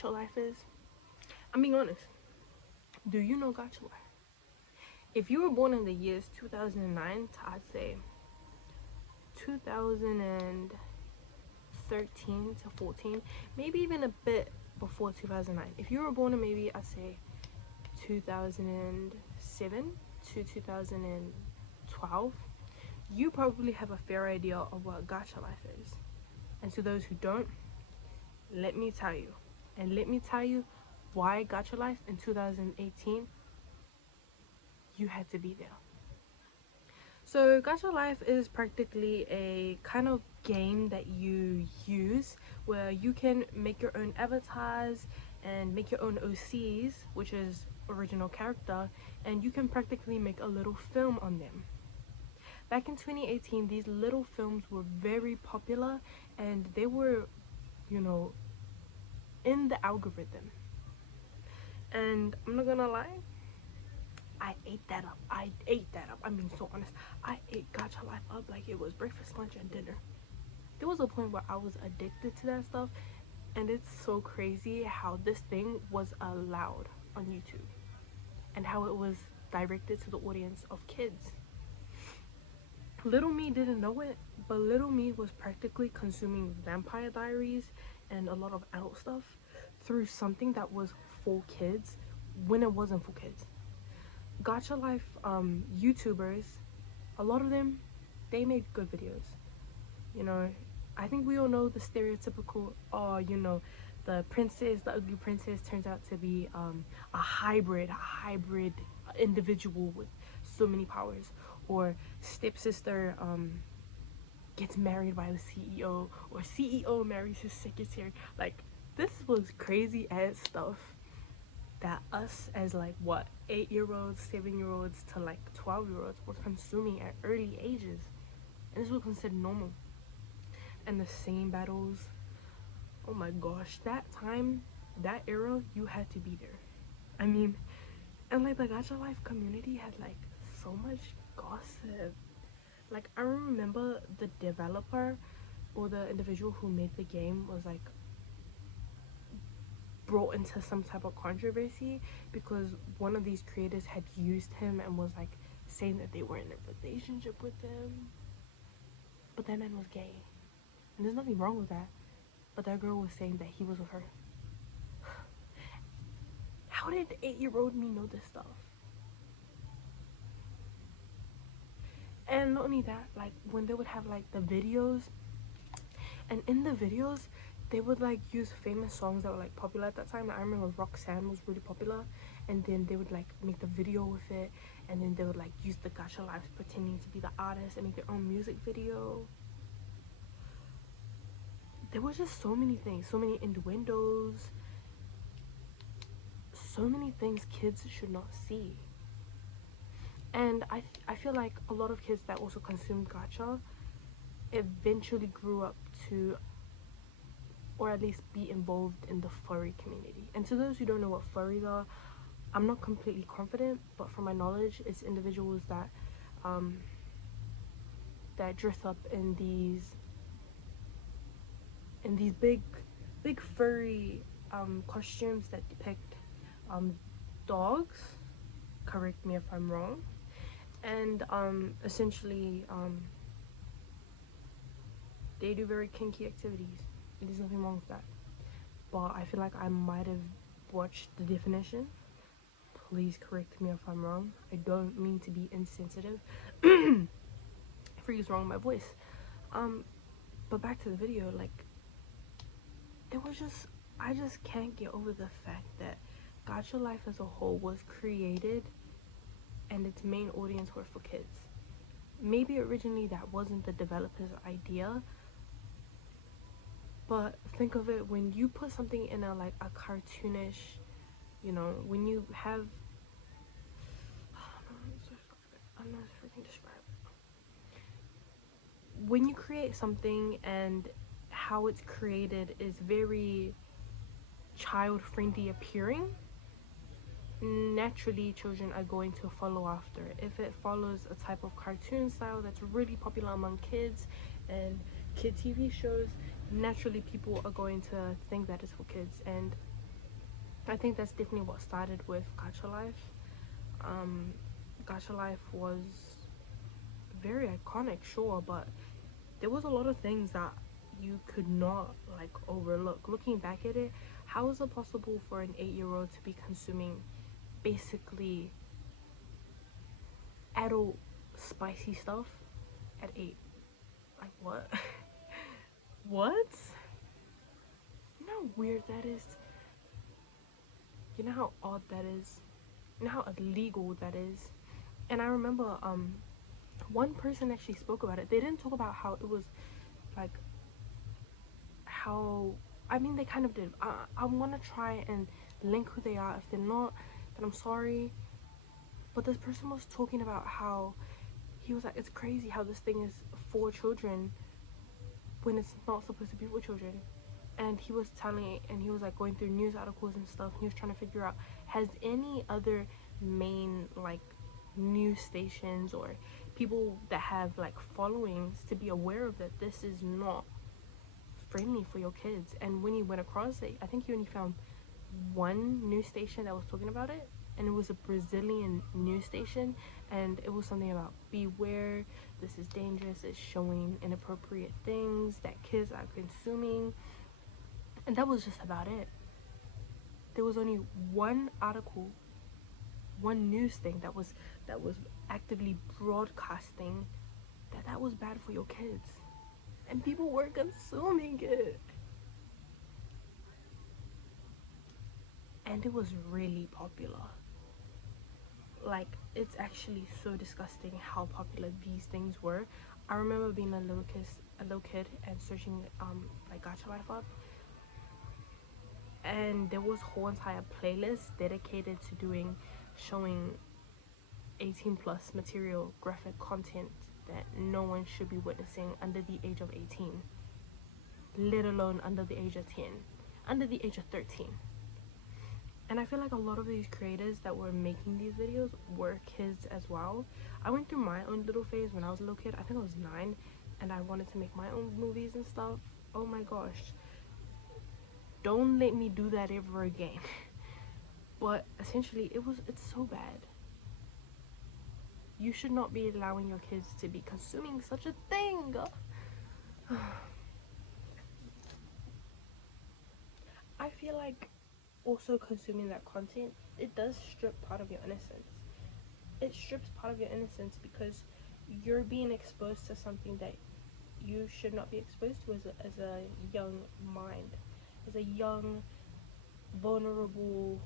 gacha life is? I'm being honest. Do you know gacha life? If you were born in the years 2009 to, I'd say, 2013 to 14, maybe even a bit before 2009. If you were born in maybe, I'd say, 2007 to 2012, you probably have a fair idea of what gacha life is. And to those who don't, let me tell you. And let me tell you why gacha life in 2018, you had to be there. So gacha life is practically a kind of game that you use where you can make your own avatars and make your own OCs, which is original character, and you can practically make a little film on them. Back in 2018, these little films were very popular and they were, you know, in the algorithm. And I'm not gonna lie, I ate that up. I mean, so honest. I ate gacha life up like it was breakfast, lunch, and dinner. There was a point where I was addicted to that stuff, and it's so crazy how this thing was allowed on YouTube and how it was directed to the audience of kids. Little me didn't know it, but little me was practically consuming Vampire Diaries and a lot of adult stuff through something that was for kids when it wasn't for kids. Gacha life YouTubers, a lot of them, they make good videos. You know, I think we all know the stereotypical, you know, the ugly princess turns out to be a hybrid individual with so many powers, or stepsister gets married by the CEO, or CEO marries his secretary. Like, this was crazy ass stuff that us as like what 8-year-olds, 7-year-olds to like 12-year-olds were consuming at early ages, and this was considered normal. And the same battles, oh my gosh, that time, that era, you had to be there. I mean, and like the gacha life community had like so much gossip. Like, I remember the developer or the individual who made the game was like brought into some type of controversy because one of these creators had used him and was like saying that they were in a relationship with him, but that man was gay, and there's nothing wrong with that, but that girl was saying that he was with her. How did 8-year-old me know this stuff? And not only that, like when they would have like the videos, and in the videos they would like use famous songs that were like popular at that time. Like, I remember Roxanne was really popular, and then they would like make the video with it, and then they would like use the gacha lives pretending to be the artist and make their own music video. There were just so many things, so many innuendos, so many things kids should not see. And I feel like a lot of kids that also consumed gacha eventually grew up to, or at least be involved in the furry community. And to those who don't know what furries are, I'm not completely confident, but from my knowledge, it's individuals that that dress up in these big furry costumes that depict dogs. Correct me if I'm wrong. And essentially they do very kinky activities. There's nothing wrong with that, but I feel like I might have watched the definition. Please correct me if I'm wrong. I don't mean to be insensitive. Freeze wrong my voice. But back to the video, like, it was just, I just can't get over the fact that gacha life as a whole was created and its main audience were for kids. Maybe originally that wasn't the developer's idea, but think of it, when you put something in a like a cartoonish, you know, when you have, I'm not freaking describe it. When you create something and how it's created is very child friendly appearing, naturally children are going to follow after it. If it follows a type of cartoon style that's really popular among kids and kid TV shows, naturally people are going to think that it's for kids. And I think that's definitely what started with Gacha Life. Gacha Life was very iconic, sure, but there was a lot of things that you could not like overlook. Looking back at it, how is it possible for an 8-year-old to be consuming basically adult spicy stuff at 8? Like, what? What? You know how weird that is? You know how odd that is? You know how illegal that is? And I remember one person actually spoke about it. They didn't talk about how it was like, how, I mean, they kind of did. I want to try and link who they are. If they're not, then I'm sorry. But this person was talking about how he was like, it's crazy how this thing is for children when it's not supposed to be for children. And he was telling, and he was like going through news articles and stuff. He was trying to figure out, has any other main like news stations or people that have like followings to be aware of that this is not friendly for your kids. And when he went across it, I think he only found one news station that was talking about it, and it was a Brazilian news station, and it was something about beware, this is dangerous, it's showing inappropriate things that kids are consuming, and that was just about it. There was only one article, one news thing that was actively broadcasting that was bad for your kids, and people were consuming it. And it was really popular. Like, it's actually so disgusting how popular these things were. I remember being a little kid and searching like Gacha Life up, and there was whole entire playlists dedicated to showing 18 plus material, graphic content that no one should be witnessing under the age of 18, let alone under the age of 10, under the age of 13. And I feel like a lot of these creators that were making these videos were kids as well. I went through my own little phase when I was a little kid. I think I was 9, and I wanted to make my own movies and stuff. Oh my gosh, don't let me do that ever again. But essentially, it's so bad. You should not be allowing your kids to be consuming such a thing. I feel like also consuming that content, it does strip part of your innocence. It strips part of your innocence because you're being exposed to something that you should not be exposed to as a young mind, as a young, vulnerable,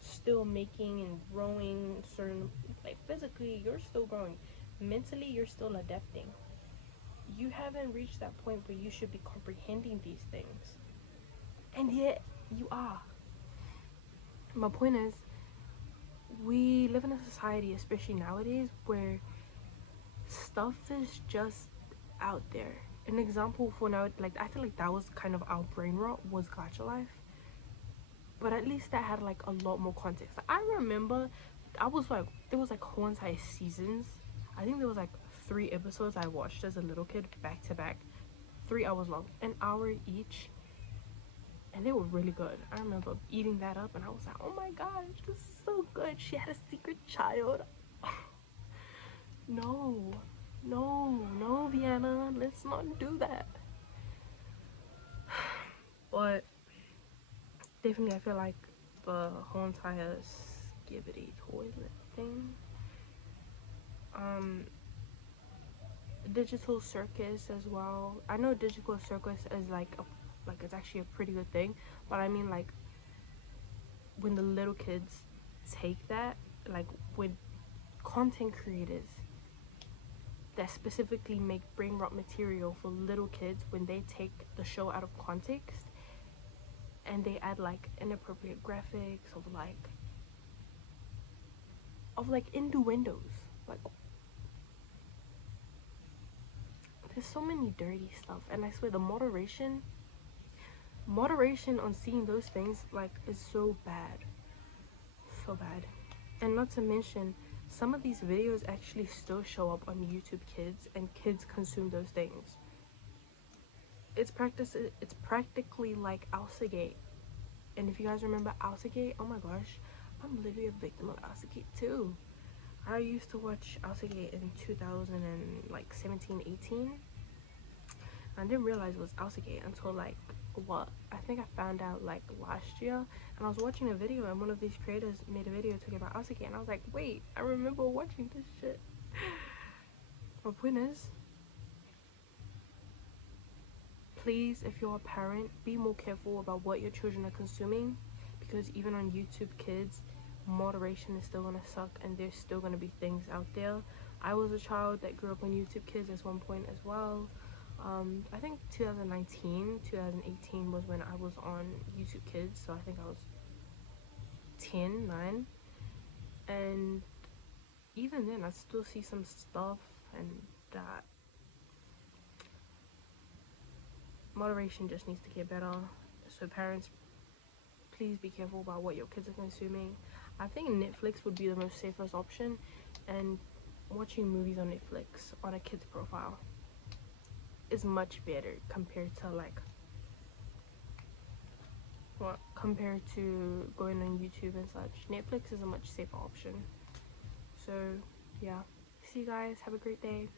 still making and growing certain, like physically you're still growing, mentally you're still adapting. You haven't reached that point where you should be comprehending these things, and yet you are. My point is, we live in a society, especially nowadays, where stuff is just out there. An example for now, like, I feel like that was kind of our brain rot, was Gacha Life. But at least that had like a lot more context. Like, I remember there was like whole entire seasons. I think there was like 3 episodes I watched as a little kid back to back, 3 hours long, an hour each, and they were really good. I remember eating that up, and I was like, oh my gosh, this is so good. She had a secret child. No, Vienna, let's not do that. But definitely, I feel like the whole entire skibbity toilet thing, digital circus as well. I know digital circus is like it's actually a pretty good thing, but I mean, like, when the little kids take that, like when content creators that specifically make brain rot material for little kids, when they take the show out of context and they add like inappropriate graphics of like innuendos, like, there's so many dirty stuff. And I swear the moderation on seeing those things, like, is so bad. And not to mention, some of these videos actually still show up on YouTube Kids, and kids consume those things. It's practically like Alsagate. And if you guys remember Alsagate, oh my gosh, I'm literally a victim of Alsagate too. I used to watch Alsagate in 2017, 18. I didn't realize it was Alsagate until like what I think I found out like last year, and I was watching a video and one of these creators made a video talking about Alsagate, and I was like, wait, I remember watching this shit. My point is, please, if you're a parent, be more careful about what your children are consuming, because even on YouTube Kids, moderation is still gonna suck and there's still gonna be things out there. I was a child that grew up on YouTube Kids at one point as well. I think 2019, 2018 was when I was on YouTube Kids, so I think I was 10, 9, and even then I still see some stuff, and that moderation just needs to get better. So parents, please be careful about what your kids are consuming. I think Netflix would be the most safest option, and watching movies on Netflix on a kid's profile is much better compared to compared to going on YouTube and such. Netflix is a much safer option. So yeah, see you guys, have a great day.